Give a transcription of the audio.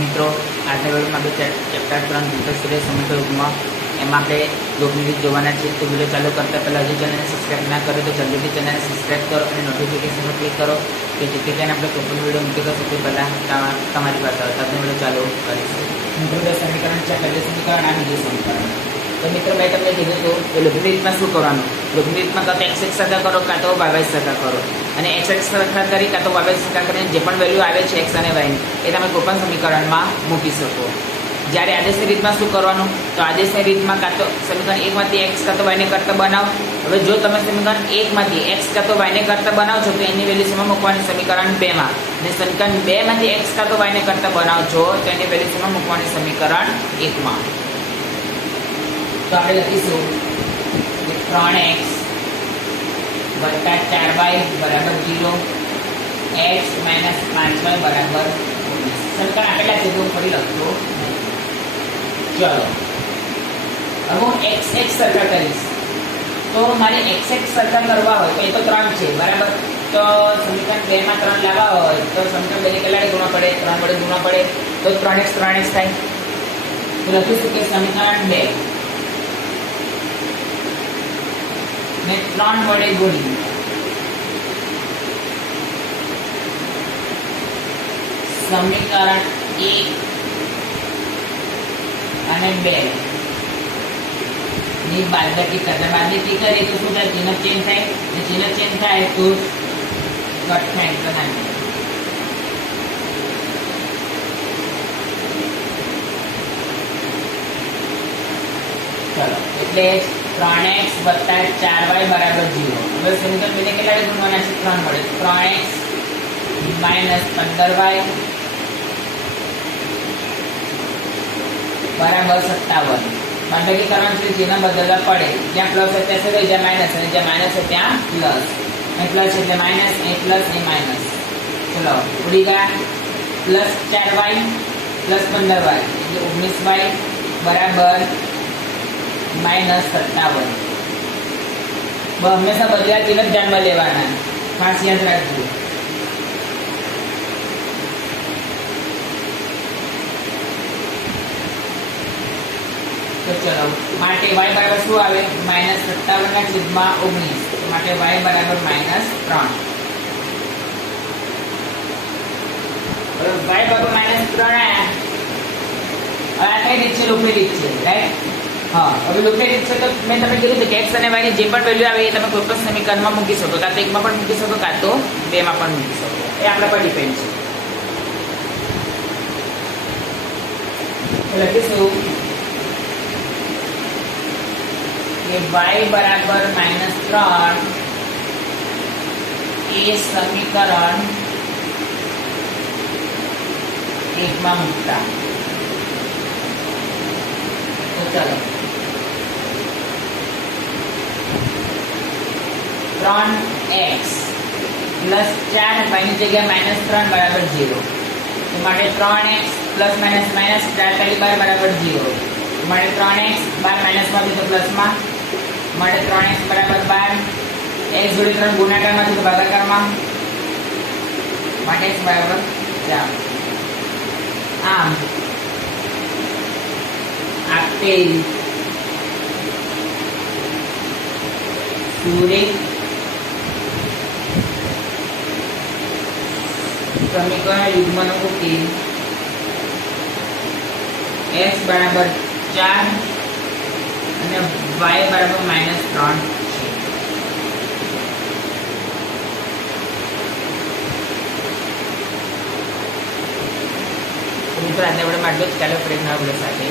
મિત્રો આજના વિડીયોમાં આપણે ચેપ્ટર 3 ભૂતસ્થિતિય સમીકરણમાં એમાં આપણે લોગની રીત જોવાના છે. તો વિડીયો ચાલુ કરતાં પહેલાં હજી ચેનલને સબસ્ક્રાઈબ ના કરો તો જલ્દીથી ચેનલને સબસ્ક્રાઈબ કરો અને નોટિફિકેશન પર ક્લિક કરો કે જેથી કરીને આપણે કોઈ પણ વિડીયો મૂકી દો સૌથી પહેલાં તમારી પાસે આવે. તો આપણે વિડીયો ચાલુ કરીશું. મિત્રો સમીકરણ છે, પહેલું સમીકરણ આ બીજું સમીકરણ. તો મિત્રો મેં તમને કીધું હતું કે લોગની રીતમાં શું કરવાનું, લોગની રીતમાં કાં તો એક્સ સરખા કરો કાં તો વાય સરખા કરો, અને એક્સ સરખા કરી કાં તો વાય સરખા કરીને જે પણ વેલ્યુ આવે છે એક્સ અને વાયની એ તમે કોઈ પણ સમીકરણમાં મૂકી શકો. જ્યારે આદેશની રીતમાં શું કરવાનું, તો આદેશની રીતમાં કાં તો સમીકરણ 1 માંથી એક્સ કાં તો વાયને કરતા બનાવો. હવે જો તમે સમીકરણ 1 માંથી એક્સ કાં તો વાયને કરતા બનાવો છો તો એની વેલ્યુ શેમાં મૂકવાની, સમીકરણ 2 માં, અને સમીકરણ 2 માંથી એક્સ કાં તો વાયને કરતા બનાવો છો તો એની વેલ્યુ શેમાં મૂકવાની, સમીકરણ 1 માં. તો આપણે લખીશું કે 3x વત્તા 4y બરાબર 0, x માઇનસ 5y બરાબર 19. સમીકરણ આપેલા છે તો ફરી લખતો ચલો. હવે હું x સરખા કરીશ તો મારે x સરખા કરવા હોય તો એ તો 3 છે બરાબર. તો સમીકરણ 2 માં 3 લાવવા હોય તો સમીકરણ 2 ને કેટલા વડે ગુણવા પડે, 3 વડે ગુણવા પડે. તો 3x થાય. તો લખીશું કે સમીકરણ 2 ને 3 વડે ગુણી સમીકરણ 1 અને 2 ની બાદબાકી કરતા, બાદબાકી કરીએ તો શું થાય, ચિહ્ન ચેન્જ થાય, અને ચિહ્ન ચેન્જ થાય તો કટ થાય. તો ના ચલો, એટલે 3x વત્તા 4y બરાબર 0. હવે સમીકરણ 2 ને કેટલા વડે ગુણવાના છે, 3 વડે. 3x માઇનસ 15y બરાબર 57. બાદબાકી કરવાનું છે, ચિહ્ન બદલવા પડે. જ્યાં પ્લસ હોય ત્યાં શું, જ્યાં માઇનસ, અને જ્યાં માઇનસ હોય ત્યાં પ્લસ. અહીં પ્લસ એટલે માઇનસ, અહીં પ્લસ અહીં માઇનસ. ચલો ઉડી ગયા. પ્લસ 4y પ્લસ 15y એટલે 19y બરાબર માઇનસ 57. હંમેશા બદલ્યા ચિહ્ન ધ્યાનમાં લેવાના, ખાસ યાદ રાખજો. તો ચલો, માટે y બરાબર શું આવે, માઇનસ 57 ના છેદમાં 19. માટે y બરાબર માઇનસ 3. y બરાબર માઇનસ 3 આયા. આ કઈ રીત છે, લોપની રીત છે, રાઈટ? હા, હવે લોપની રીત છે તો મેં તમને કીધું કે x અને y ની જે પણ વેલ્યુ આવે એ તમે કોઈ પણ સમીકરણમાં મૂકી શકો, કાં તો 1 માં પણ મૂકી શકો કાં તો 2 માં પણ મૂકી શકો. એ આપણા પર ડિપેન્ડ છે. લખીશું કે y બરાબર માઇનસ 3 એ સમીકરણ 1 માં મૂકતા. તો ચાલો 3x પ્લસ 4y ની જગ્યાએ માઇનસ 3 બરાબર 0. તો માટે 3x પ્લસ માઇનસ માઇનસ 4 તાલી 12 બરાબર 0. માટે 3x 12 માઇનસ માંથી તો પ્લસમાં, માટે 3x બરાબર 12. x જોડે 3 ગુણાકારમાંથી તો ભાગાકારમાં, માટે x બરાબર 4. આમ આપેલ સુરેખ સમીકરણ યુગ્મનો ઉકેલ x બરાબર 4 અને y બરાબર માઇનસ 3 છે. મિત્રો આજના વિડીયોમાં આટલું જ. ચાલો ફરી નવા વિડીયો સાથે